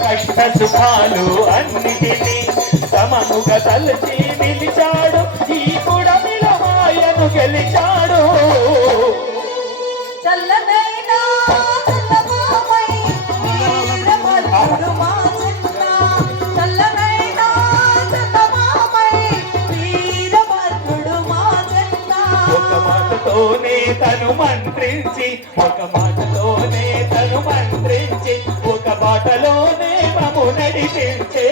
కష్ట సుఖాలు అన్నిటినీ సమముగా తలచి నిలిచాడు ఈ పుడమిలో మాయను గెలిచాడు చల్లనైనా చల్లమామై వీరభద్రుడు మా చెంత చల్లనైనా చల్లమామై వీరభద్రుడు మా చెంత ఒక మాటతోనే తను మంత్రించి ఒక మాటతోనే తను మంత్రించి ఒక బాటలోనే మము నడిపించే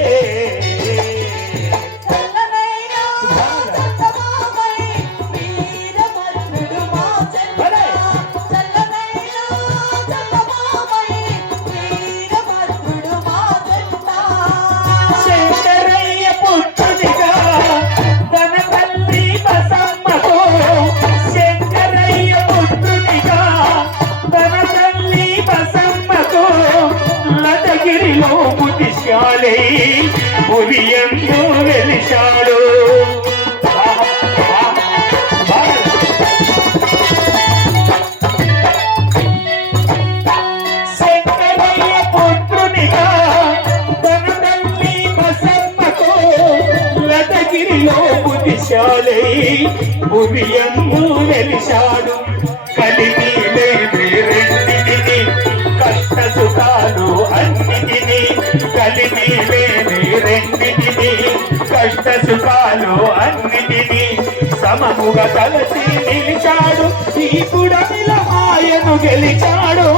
ఉదయంలో వెలిశాడు శంకరయ్య పుత్రునిగా తన తల్లి బసమ్మతో లతగిరిలో బుద్ధిశాలై ఉదయంలో వెలిశాడు కలిపి రెండింటిని కష్ట సుఖాలు అన్నిటినీ కలిపి రెండింటిని కష్ట సుఖాలు అన్నిటినీ సమముగా కలిసి నిలిచాడు ఈ పుడమిల మాయను గెలిచాడు